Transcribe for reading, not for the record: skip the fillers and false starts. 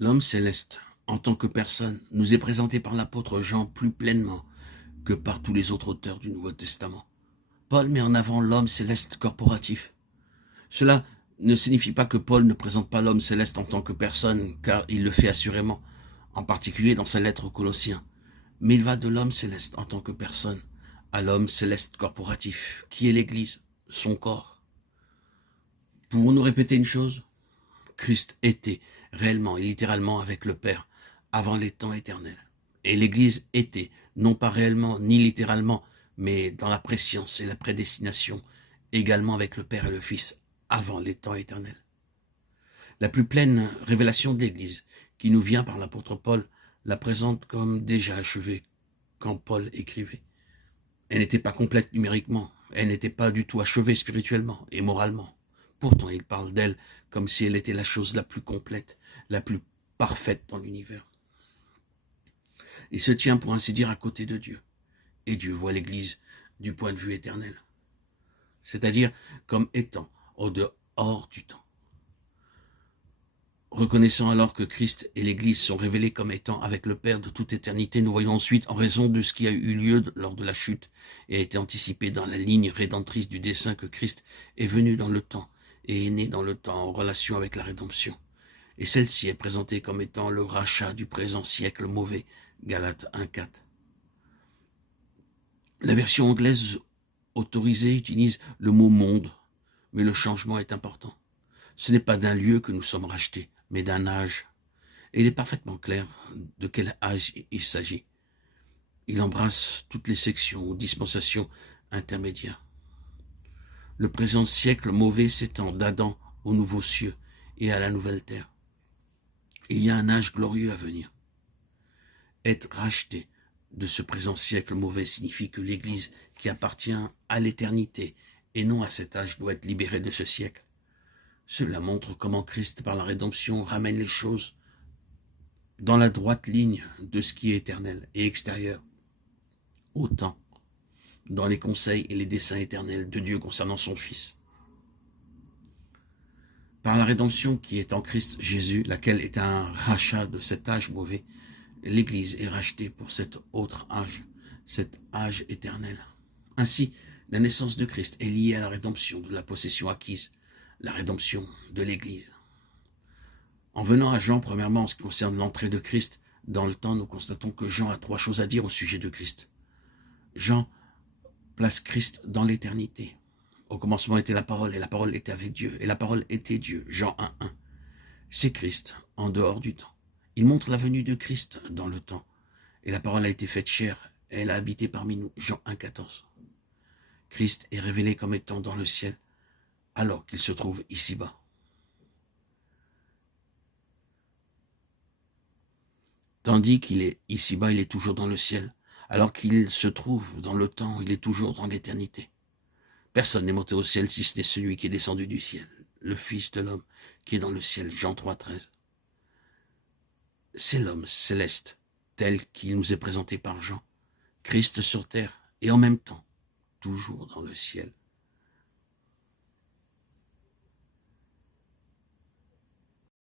L'homme céleste, en tant que personne, nous est présenté par l'apôtre Jean plus pleinement que par tous les autres auteurs du Nouveau Testament. Paul met en avant l'homme céleste corporatif. Cela ne signifie pas que Paul ne présente pas l'homme céleste en tant que personne, car il le fait assurément, en particulier dans sa lettre aux Colossiens. Mais il va de l'homme céleste en tant que personne à l'homme céleste corporatif, qui est l'Église, son corps. Pouvons-nous répéter une chose ? Christ était réellement et littéralement avec le Père avant les temps éternels. Et l'Église était, non pas réellement ni littéralement, mais dans la prescience et la prédestination, également avec le Père et le Fils avant les temps éternels. La plus pleine révélation de l'Église, qui nous vient par l'apôtre Paul, la présente comme déjà achevée quand Paul écrivait. Elle n'était pas complète numériquement, elle n'était pas du tout achevée spirituellement et moralement. Pourtant, il parle d'elle comme si elle était la chose la plus complète, la plus parfaite dans l'univers. Il se tient, pour ainsi dire, à côté de Dieu. Et Dieu voit l'Église du point de vue éternel, c'est-à-dire comme étant au dehors du temps. Reconnaissant alors que Christ et l'Église sont révélés comme étant avec le Père de toute éternité, nous voyons ensuite, en raison de ce qui a eu lieu lors de la chute et a été anticipé dans la ligne rédemptrice du dessein, que Christ est venu dans le temps et est né dans le temps en relation avec la rédemption. Et celle-ci est présentée comme étant le rachat du présent siècle mauvais, Galates 1,4. La version anglaise autorisée utilise le mot monde, mais le changement est important. Ce n'est pas d'un lieu que nous sommes rachetés, mais d'un âge. Et il est parfaitement clair de quel âge il s'agit. Il embrasse toutes les sections ou dispensations intermédiaires. Le présent siècle mauvais s'étend d'Adam aux nouveaux cieux et à la nouvelle terre. Il y a un âge glorieux à venir. Être racheté de ce présent siècle mauvais signifie que l'Église, qui appartient à l'éternité et non à cet âge, doit être libérée de ce siècle. Cela montre comment Christ, par la rédemption, ramène les choses dans la droite ligne de ce qui est éternel et extérieur, au temps, dans les conseils et les desseins éternels de Dieu concernant son Fils. Par la rédemption qui est en Christ Jésus, laquelle est un rachat de cet âge mauvais, l'Église est rachetée pour cet autre âge, cet âge éternel. Ainsi, la naissance de Christ est liée à la rédemption de la possession acquise, la rédemption de l'Église. En venant à Jean, premièrement, en ce qui concerne l'entrée de Christ dans le temps, nous constatons que Jean a trois choses à dire au sujet de Christ. Jean place Christ dans l'éternité. Au commencement était la parole, et la parole était avec Dieu, et la parole était Dieu. Jean 1,1. C'est Christ en dehors du temps. Il montre la venue de Christ dans le temps, et la parole a été faite chair, et elle a habité parmi nous. Jean 1,14. Christ est révélé comme étant dans le ciel, alors qu'il se trouve ici-bas. Tandis qu'il est ici-bas, il est toujours dans le ciel. Alors qu'il se trouve dans le temps, il est toujours dans l'éternité. Personne n'est monté au ciel si ce n'est celui qui est descendu du ciel, le Fils de l'homme qui est dans le ciel. Jean 3,13. C'est l'homme céleste, tel qu'il nous est présenté par Jean. Christ sur terre et en même temps, toujours dans le ciel.